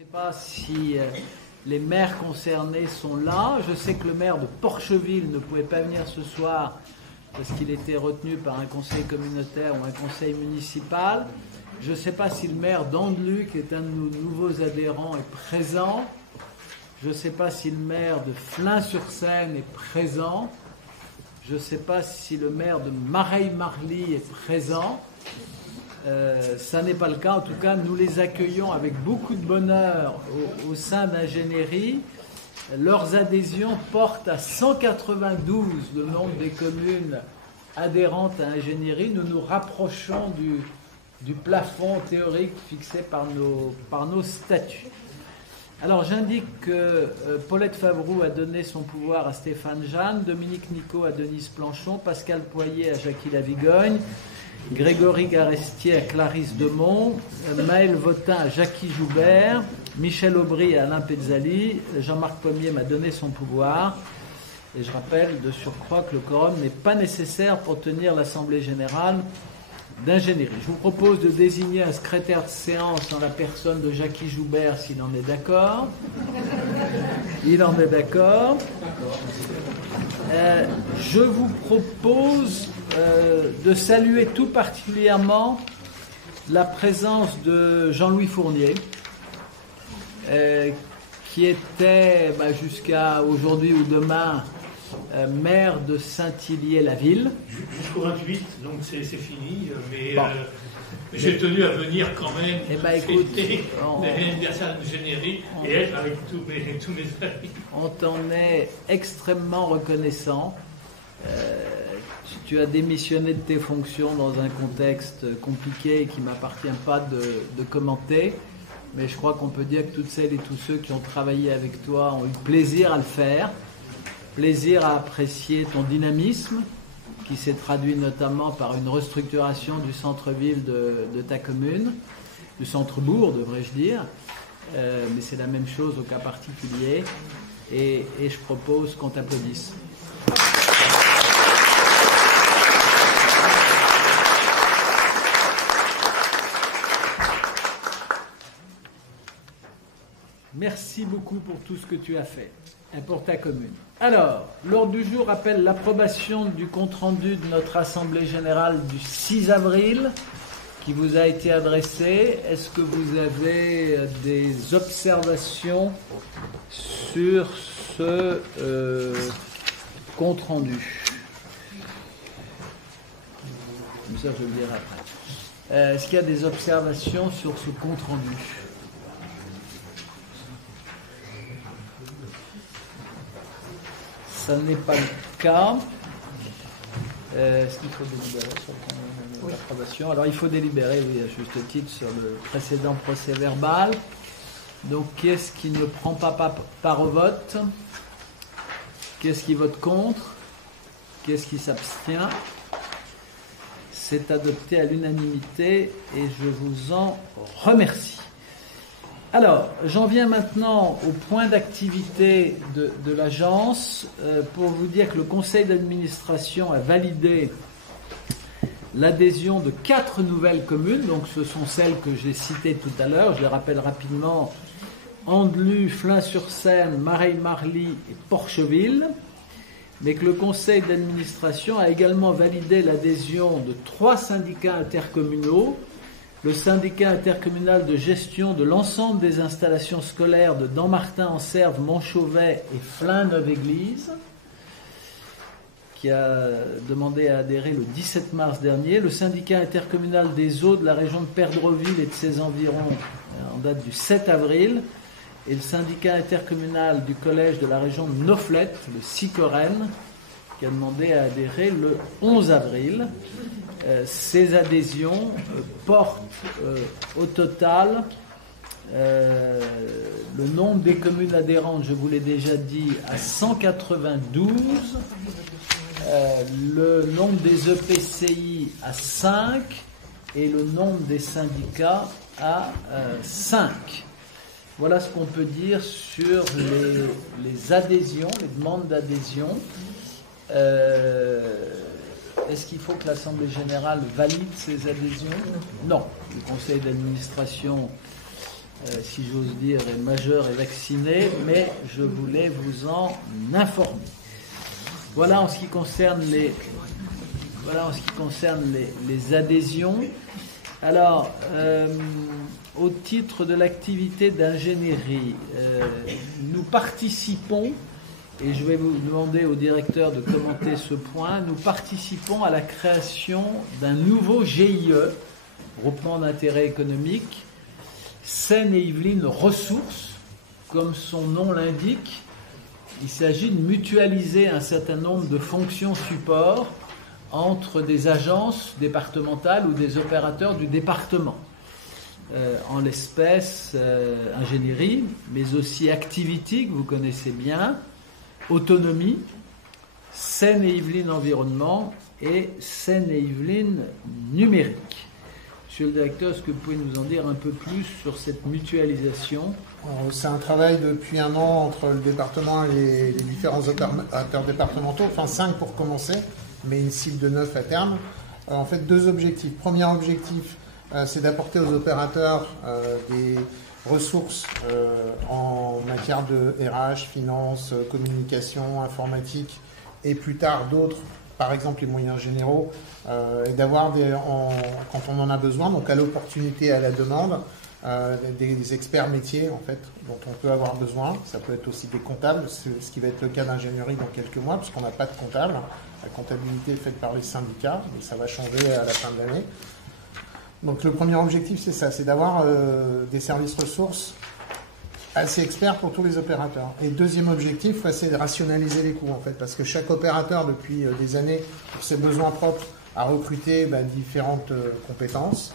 Je ne sais pas si les maires concernés sont là. Je sais que le maire de Porcheville ne pouvait pas venir ce soir parce qu'il était retenu par un conseil communautaire ou un conseil municipal. Je ne sais pas si le maire d'Andelu, qui est un de nos nouveaux adhérents, est présent. Je ne sais pas si le maire de Flins-sur-Seine est présent. Je ne sais pas si le maire de Mareil-Marly est présent. Ça n'est pas le cas. En tout cas, nous les accueillons avec beaucoup de bonheur au sein d'Ingénierie. Leurs adhésions portent à 192 le nombre des communes adhérentes à Ingénierie. Nous nous rapprochons du plafond théorique fixé par nos statuts. Alors j'indique que Paulette Favroux a donné son pouvoir à Stéphane Jeanne, Dominique Nicot à Denise Planchon, Pascal Poyer à Jackie Lavigogne, Grégory Garestier à Clarisse Demont, Maël Votin à Jackie Joubert, Michel Aubry à Alain Pezzali, Jean-Marc Pommier m'a donné son pouvoir. Et je rappelle de surcroît que le quorum n'est pas nécessaire pour tenir l'Assemblée Générale d'Ingénierie. Je vous propose de désigner un secrétaire de séance en la personne de Jackie Joubert, s'il en est d'accord. Il en est d'accord. Je vous propose de saluer tout particulièrement la présence de Jean-Louis Fournier, qui était jusqu'à aujourd'hui ou demain maire de Saint-Hylier-la-Ville. Jusqu'au 28, donc c'est fini, mais bon. J'ai tenu à venir quand même fêter l'anniversaire d'Ingénierie et être avec tous mes amis. On t'en est extrêmement reconnaissant. Tu as démissionné de tes fonctions dans un contexte compliqué qui ne m'appartient pas de commenter, mais je crois qu'on peut dire que toutes celles et tous ceux qui ont travaillé avec toi ont eu plaisir à le faire. Plaisir à apprécier ton dynamisme, qui s'est traduit notamment par une restructuration du centre-ville de ta commune, du centre-bourg, devrais-je dire, mais c'est la même chose au cas particulier, et je propose qu'on t'applaudisse. Merci beaucoup pour tout ce que tu as fait et pour ta commune. Alors, l'ordre du jour appelle l'approbation du compte-rendu de notre Assemblée Générale du 6 avril qui vous a été adressé. Est-ce que vous avez des observations sur ce compte-rendu? Comme ça, je vais le dire après. Est-ce qu'il y a des observations sur ce compte-rendu? Ça n'est pas le cas. Est-ce qu'il faut délibérer sur l'approbation? Alors il faut délibérer, oui, à juste titre, sur le précédent procès verbal. Donc qu'est-ce qui ne prend pas part au vote? Qu'est-ce qui vote contre? Qu'est-ce qui s'abstient? C'est adopté à l'unanimité et je vous en remercie. Alors, j'en viens maintenant au point d'activité de l'agence pour vous dire que le conseil d'administration a validé l'adhésion de 4 nouvelles communes. Donc, ce sont celles que j'ai citées tout à l'heure. Je les rappelle rapidement. Andelu, Flins-sur-Seine, Mareil-Marly et Porcheville. Mais que le conseil d'administration a également validé l'adhésion de 3 syndicats intercommunaux. Le syndicat intercommunal de gestion de l'ensemble des installations scolaires de Dammartin en Serve, Montchauvet et Flins-Neuve-Église, qui a demandé à adhérer le 17 mars dernier. Le syndicat intercommunal des eaux de la région de Perdreville et de ses environs, en date du 7 avril. Et le syndicat intercommunal du collège de la région de Noflette, le SICOREN, qui a demandé à adhérer le 11 avril. Ces adhésions portent au total le nombre des communes adhérentes, je vous l'ai déjà dit, à 192, le nombre des EPCI à 5 et le nombre des syndicats à 5. Voilà ce qu'on peut dire sur les adhésions, les demandes d'adhésion. Est-ce qu'il faut que l'Assemblée Générale valide ces adhésions? Non. Le Conseil d'administration si j'ose dire, est majeur et vacciné, mais je voulais vous en informer. Voilà en ce qui concerne les adhésions. Alors, au titre de l'activité d'ingénierie, nous participons, et je vais vous demander au directeur de commenter ce point, nous participons à la création d'un nouveau GIE, groupement d'intérêt économique, Seine-et-Yvelines Ressources, comme son nom l'indique. Il s'agit de mutualiser un certain nombre de fonctions support entre des agences départementales ou des opérateurs du département. En l'espèce, ingénierie, mais aussi activity, que vous connaissez bien, autonomie, Seine-et-Yvelines Environnement et Seine-et-Yvelines Numérique. Monsieur le directeur, est-ce que vous pouvez nous en dire un peu plus sur cette mutualisation ? C'est un travail depuis un an entre le département et les différents opérateurs départementaux, enfin 5 pour commencer, mais une cible de 9 à terme. En fait, 2 objectifs. Premier objectif, c'est d'apporter aux opérateurs des ressources en matière de RH, finance, communication, informatique et plus tard d'autres, par exemple les moyens généraux, et d'avoir quand on en a besoin, donc à l'opportunité, à la demande, des experts métiers en fait dont on peut avoir besoin. Ça peut être aussi des comptables, ce qui va être le cas d'ingénierie dans quelques mois, puisqu'on n'a pas de comptable. La comptabilité est faite par les syndicats, mais ça va changer à la fin de l'année. Donc le premier objectif, c'est ça, c'est d'avoir des services ressources assez experts pour tous les opérateurs. Et deuxième objectif, c'est de rationaliser les coûts en fait, parce que chaque opérateur depuis des années, pour ses besoins propres, a recruté différentes compétences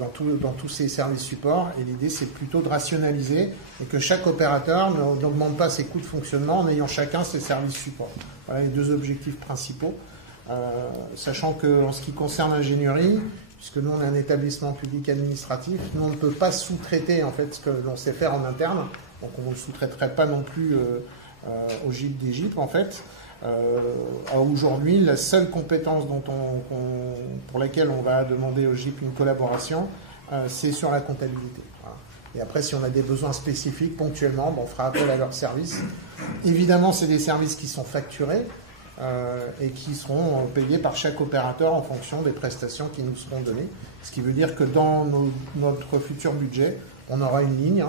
dans tous ces services supports. Et l'idée, c'est plutôt de rationaliser et que chaque opérateur n'augmente pas ses coûts de fonctionnement en ayant chacun ses services supports. Voilà les 2 objectifs principaux. Sachant qu'en ce qui concerne l'ingénierie, puisque nous on est un établissement public administratif, nous on ne peut pas sous-traiter en fait ce que l'on sait faire en interne, donc on ne le sous-traiterait pas non plus au GIP des GIP en fait. Aujourd'hui, la seule compétence pour laquelle on va demander au GIP une collaboration, c'est sur la comptabilité. Voilà. Et après, si on a des besoins spécifiques ponctuellement, on fera appel à leurs services. Évidemment, c'est des services qui sont facturés et qui seront payés par chaque opérateur en fonction des prestations qui nous seront données. Ce qui veut dire que dans notre futur budget, on aura une ligne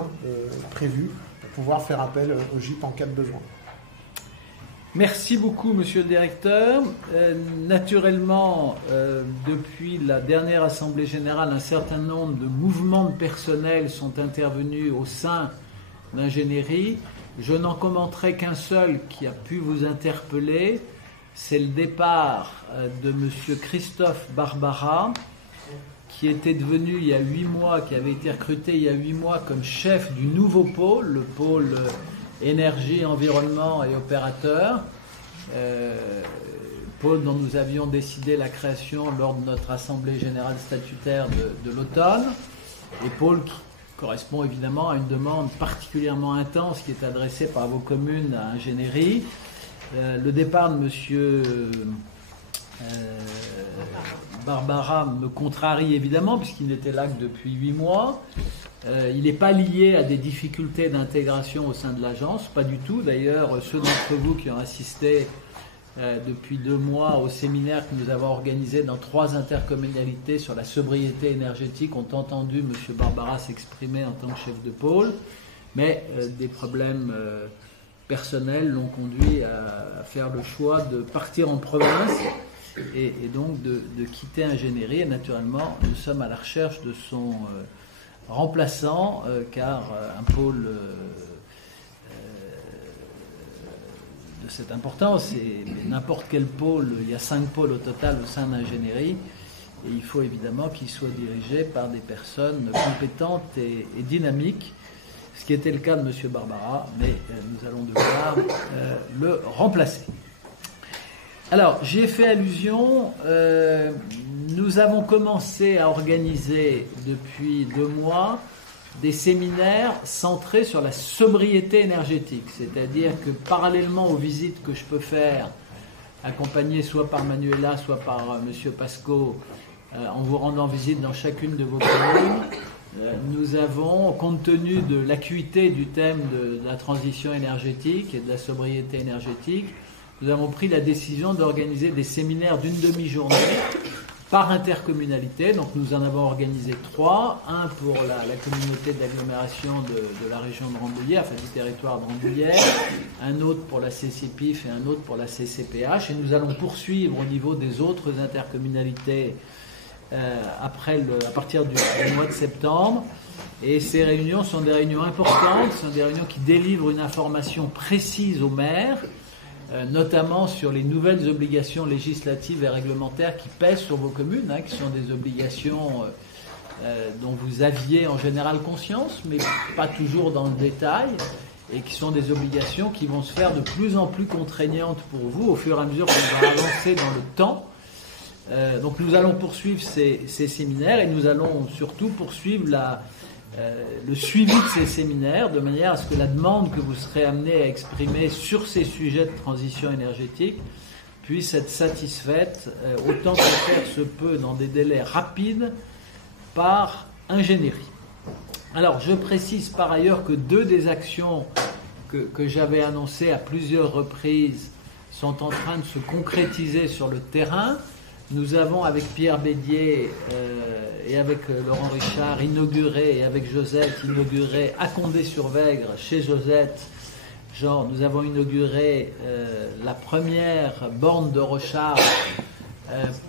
prévue pour pouvoir faire appel au GIP en cas de besoin. Merci beaucoup, monsieur le directeur. Naturellement, depuis la dernière Assemblée générale, un certain nombre de mouvements de personnel sont intervenus au sein d'ingénierie. Je n'en commenterai qu'un seul qui a pu vous interpeller. C'est le départ de monsieur Christophe Barbara, qui était devenu il y a 8 mois, qui avait été recruté il y a 8 mois comme chef du nouveau pôle, le pôle énergie, environnement et opérateurs, pôle dont nous avions décidé la création lors de notre assemblée générale statutaire de l'automne, et pôle qui correspond évidemment à une demande particulièrement intense qui est adressée par vos communes à ingénierie. Le départ de monsieur Barbara me contrarie évidemment, puisqu'il n'était là que depuis 8 mois. Il n'est pas lié à des difficultés d'intégration au sein de l'agence, pas du tout. D'ailleurs, ceux d'entre vous qui ont assisté depuis 2 mois au séminaire que nous avons organisé dans 3 intercommunalités sur la sobriété énergétique ont entendu M. Barbara s'exprimer en tant que chef de pôle, mais des problèmes personnels l'ont conduit à faire le choix de partir en province et donc de quitter ingénierie. Et naturellement, nous sommes à la recherche de son remplaçant, car un pôle de cette importance, et n'importe quel pôle, il y a 5 pôles au total au sein d'ingénierie, et il faut évidemment qu'il soit dirigé par des personnes compétentes et dynamiques, ce qui était le cas de M. Barbara, mais nous allons devoir le remplacer. Alors, j'ai fait allusion, nous avons commencé à organiser depuis 2 mois des séminaires centrés sur la sobriété énergétique, c'est-à-dire que parallèlement aux visites que je peux faire, accompagnées soit par Manuela, soit par M. Pasco, en vous rendant visite dans chacune de vos communes, nous avons, compte tenu de l'acuité du thème de la transition énergétique et de la sobriété énergétique, nous avons pris la décision d'organiser des séminaires d'une demi-journée par intercommunalité. Donc nous en avons organisé 3, un pour la communauté d'agglomération de la région de Rambouillet, enfin du territoire de Rambouillet, un autre pour la CCPIF et un autre pour la CCPH, et nous allons poursuivre au niveau des autres intercommunalités à partir du mois de septembre. Et ces réunions sont des réunions importantes, sont des réunions qui délivrent une information précise aux maires, notamment sur les nouvelles obligations législatives et réglementaires qui pèsent sur vos communes, qui sont des obligations dont vous aviez en général conscience, mais pas toujours dans le détail, et qui sont des obligations qui vont se faire de plus en plus contraignantes pour vous au fur et à mesure qu'on va avancer dans le temps. Donc nous allons poursuivre ces séminaires, et nous allons surtout poursuivre le suivi de ces séminaires, de manière à ce que la demande que vous serez amené à exprimer sur ces sujets de transition énergétique puisse être satisfaite autant que faire se peut dans des délais rapides par ingénierie. Alors je précise par ailleurs que 2 des actions que j'avais annoncées à plusieurs reprises sont en train de se concrétiser sur le terrain. Nous avons, avec Pierre Bédier et avec Laurent Richard, inauguré, et avec Josette, inauguré à Condé-sur-Vègre, chez Josette, nous avons inauguré la première borne de recharge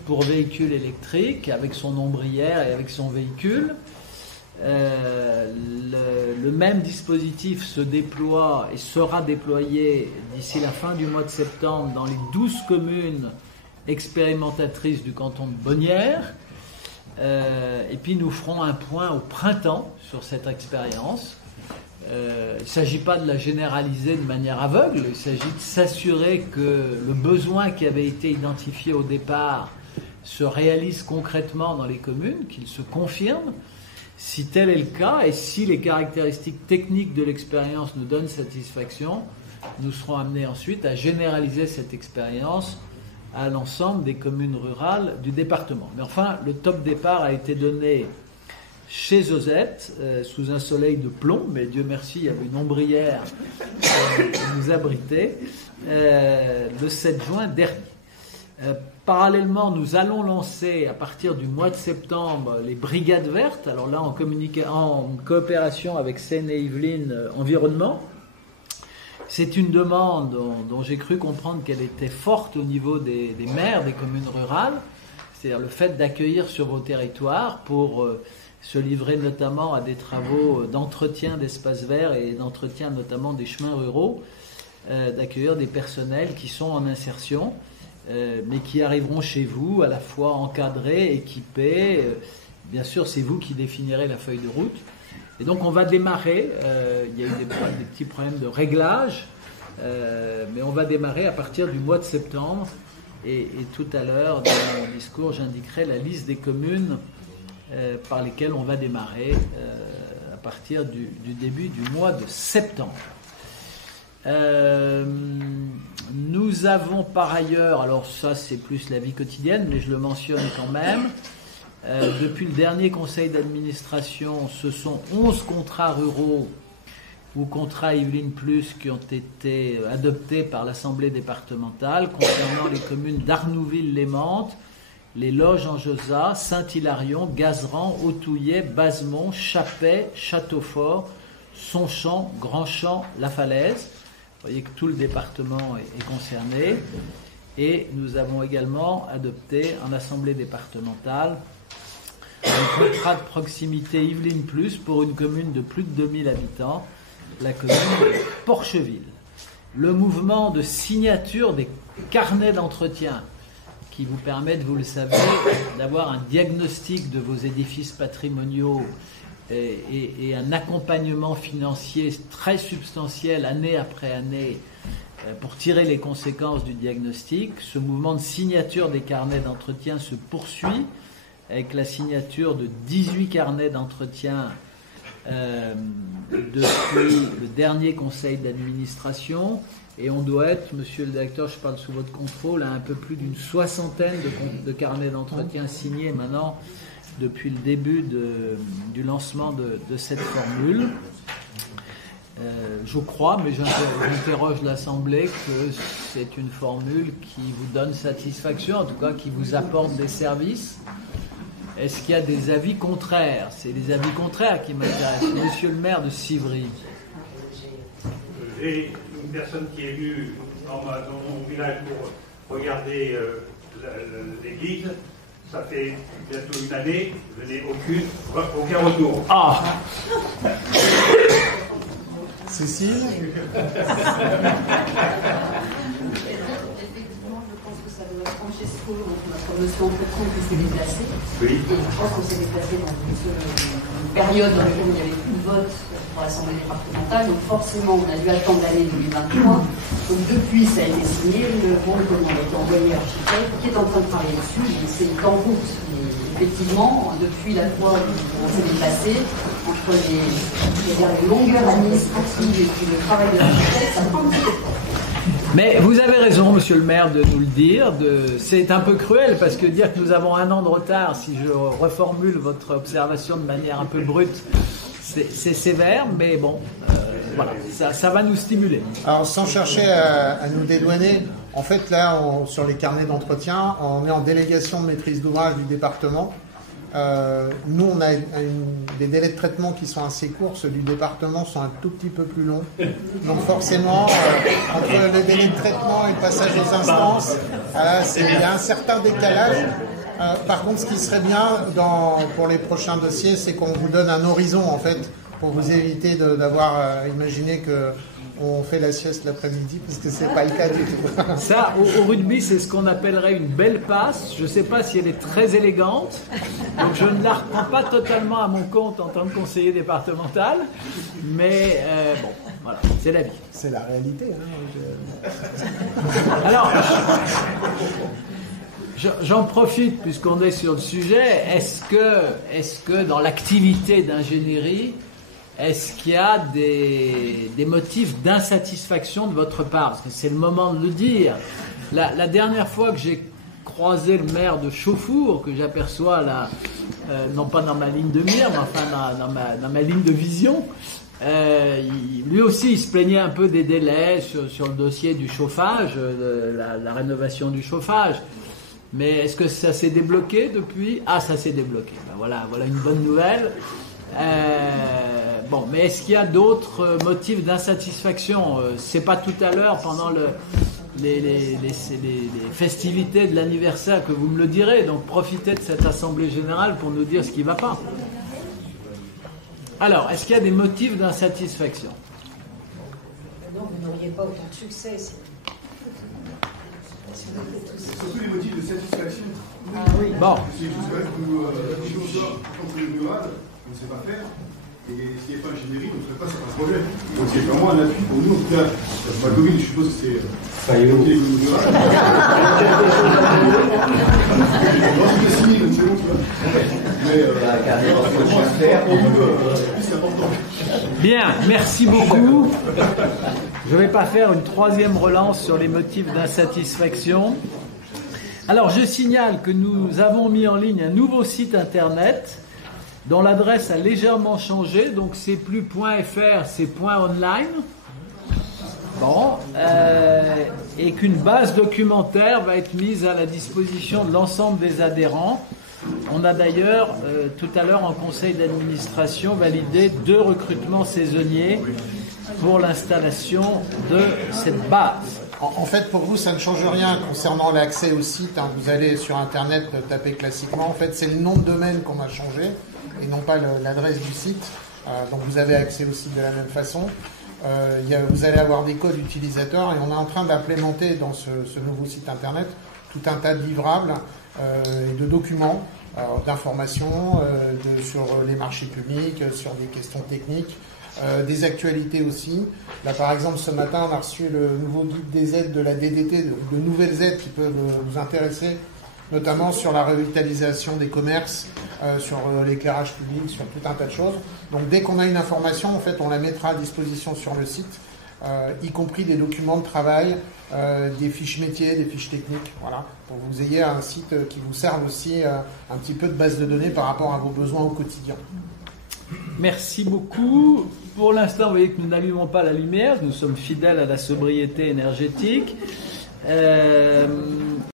pour véhicules électriques, avec son ombrière et avec son véhicule. Le même dispositif se déploie et sera déployé d'ici la fin du mois de septembre dans les 12 communes expérimentatrice du canton de Bonnières, et puis nous ferons un point au printemps sur cette expérience. Il ne s'agit pas de la généraliser de manière aveugle, il s'agit de s'assurer que le besoin qui avait été identifié au départ se réalise concrètement dans les communes, qu'il se confirme. Si tel est le cas, et si les caractéristiques techniques de l'expérience nous donnent satisfaction, nous serons amenés ensuite à généraliser cette expérience à l'ensemble des communes rurales du département. Mais enfin, le top départ a été donné chez Josette, sous un soleil de plomb, mais Dieu merci, il y avait une ombrière qui nous abritait, le 7 juin dernier. Parallèlement, nous allons lancer à partir du mois de septembre les brigades vertes, alors là en coopération avec Seine-et-Yvelines Environnement. C'est une demande dont j'ai cru comprendre qu'elle était forte au niveau des maires des communes rurales, c'est-à-dire le fait d'accueillir sur vos territoires pour se livrer notamment à des travaux d'entretien d'espaces verts et d'entretien notamment des chemins ruraux, d'accueillir des personnels qui sont en insertion, mais qui arriveront chez vous à la fois encadrés, équipés. Bien sûr, c'est vous qui définirez la feuille de route. Et donc on va démarrer, il y a eu des petits problèmes de réglage, mais on va démarrer à partir du mois de septembre, et tout à l'heure dans mon discours j'indiquerai la liste des communes par lesquelles on va démarrer à partir du début du mois de septembre. Nous avons par ailleurs, alors ça c'est plus la vie quotidienne, mais je le mentionne quand même, depuis le dernier conseil d'administration, ce sont 11 contrats ruraux ou contrats Yvelines Plus qui ont été adoptés par l'Assemblée départementale concernant les communes d'Arnouville-les-Menthes, les Loges-en-Josas, Saint-Hilarion, Gazeran, Autouillet, Basemont, Chappet, Châteaufort, Sonchamp, Grandchamp, La Falaise. Vous voyez que tout le département est concerné. Et nous avons également adopté en Assemblée départementale un contrat de proximité Yvelines Plus pour une commune de plus de 2000 habitants, la commune de Porcheville. Le mouvement de signature des carnets d'entretien qui vous permettent, vous le savez, d'avoir un diagnostic de vos édifices patrimoniaux et un accompagnement financier très substantiel année après année pour tirer les conséquences du diagnostic. Ce mouvement de signature des carnets d'entretien se poursuit avec la signature de 18 carnets d'entretien depuis le dernier conseil d'administration, et on doit être, monsieur le directeur, je parle sous votre contrôle, à un peu plus d'une soixantaine de carnets d'entretien signés maintenant depuis le début du lancement de cette formule. Je crois, mais j'interroge l'Assemblée, que c'est une formule qui vous donne satisfaction, en tout cas qui vous apporte des services. Est-ce qu'il y a des avis contraires? C'est les avis contraires qui m'intéressent. Monsieur le maire de Civry. J'ai une personne qui est venue dans mon village pour regarder l'église. Ça fait bientôt une année, je n'ai aucun retour. Ah. Cécile? Effectivement, je pense que ça doit Francesco, notre monsieur entretien qui s'est déplacé. Oui. Je pense qu'on s'est déplacé dans une période dans laquelle il n'y avait plus de vote pour l'Assemblée départementale. Donc forcément, on a dû attendre l'année 2023. Donc depuis, ça a été signé. Le bon de commande a été envoyé à l'architecte qui est en train de travailler dessus. Donc c'est en route. Et effectivement, depuis la fois où on s'est déplacé, entre les longueurs administratives et puis le travail de l'architecte, ça prend un petit peu de temps. Mais vous avez raison, monsieur le maire, de nous le dire. C'est un peu cruel, parce que dire que nous avons 1 an de retard, si je reformule votre observation de manière un peu brute, c'est sévère, mais bon, voilà, ça va nous stimuler. Alors, sans chercher à nous dédouaner, en fait, là, sur les carnets d'entretien, on est en délégation de maîtrise d'ouvrage du département. Nous, on a des délais de traitement qui sont assez courts. Ceux du département sont un tout petit peu plus longs. Donc forcément, entre le délai de traitement et le passage aux instances, il y a un certain décalage. Par contre, ce qui serait bien pour les prochains dossiers, c'est qu'on vous donne un horizon, en fait, pour vous éviter d'avoir imaginé que on fait la sieste l'après-midi, parce que c'est pas le cas du tout. Ça, au rugby, c'est ce qu'on appellerait une belle passe. Je ne sais pas si elle est très élégante, donc je ne la reprends pas totalement à mon compte en tant que conseiller départemental, mais bon, voilà, c'est la vie. C'est la réalité. Alors, j'en profite, puisqu'on est sur le sujet. Est-ce que dans l'activité d'ingénierie, est-ce qu'il y a des motifs d'insatisfaction de votre part? Parce que c'est le moment de le dire. La dernière fois que j'ai croisé le maire de Chauffour, que j'aperçois là, non pas dans ma ligne de mire, mais enfin dans ma ligne de vision, lui aussi il se plaignait un peu des délais sur le dossier du chauffage, la rénovation du chauffage. Mais est-ce que ça s'est débloqué depuis? Ah, ça s'est débloqué. Ben voilà une bonne nouvelle. Bon, mais est-ce qu'il y a d'autres motifs d'insatisfaction? C'est pas tout à l'heure pendant les festivités de l'anniversaire que vous me le direz, donc profitez de cette assemblée générale pour nous dire ce qui ne va pas. Alors, est-ce qu'il y a des motifs d'insatisfaction? Non, vous n'auriez pas autant de succès. Surtout les motifs de satisfaction. Ah oui. Bon. C'est juste quand même que quand on est rural, on ne sait pas faire. Et s'il n'y avait pas l'ingénierie, on ne ferait pas certains projets. Donc c'est vraiment un appui pour nous. En tout cas, ma commune, je suppose que c'est l'économie rurale. C'est signé, donc c'est bon, tu vois. Mais c'est important. Bien, merci beaucoup. Je ne vais pas faire une troisième relance sur les motifs d'insatisfaction. Alors, je signale que nous avons mis en ligne un nouveau site internet dont l'adresse a légèrement changé, donc c'est plus .fr, c'est .online. Bon, et qu'une base documentaire va être mise à la disposition de l'ensemble des adhérents. On a d'ailleurs, tout à l'heure en conseil d'administration, validé 2 recrutements saisonniers pour l'installation de cette base. En fait, pour vous, ça ne change rien concernant l'accès au site. Vous allez sur Internet, taper classiquement. En fait, c'est le nom de domaine qu'on a changé et non pas l'adresse du site. Donc, vous avez accès au site de la même façon. Vous allez avoir des codes utilisateurs et on est en train d'implémenter dans ce nouveau site Internet tout un tas de livrables et de documents, d'informations sur les marchés publics, sur des questions techniques. Des actualités aussi. Là, par exemple, ce matin, on a reçu le nouveau guide des aides de la DDT, de nouvelles aides qui peuvent vous intéresser, notamment sur la revitalisation des commerces, sur l'éclairage public, sur tout un tas de choses. Donc, dès qu'on a une information, en fait, on la mettra à disposition sur le site y compris des documents de travail, des fiches métiers, des fiches techniques, voilà, pour que vous ayez un site qui vous serve aussi un petit peu de base de données par rapport à vos besoins au quotidien. Merci beaucoup. Pour l'instant, vous voyez que nous n'allumons pas la lumière, nous sommes fidèles à la sobriété énergétique.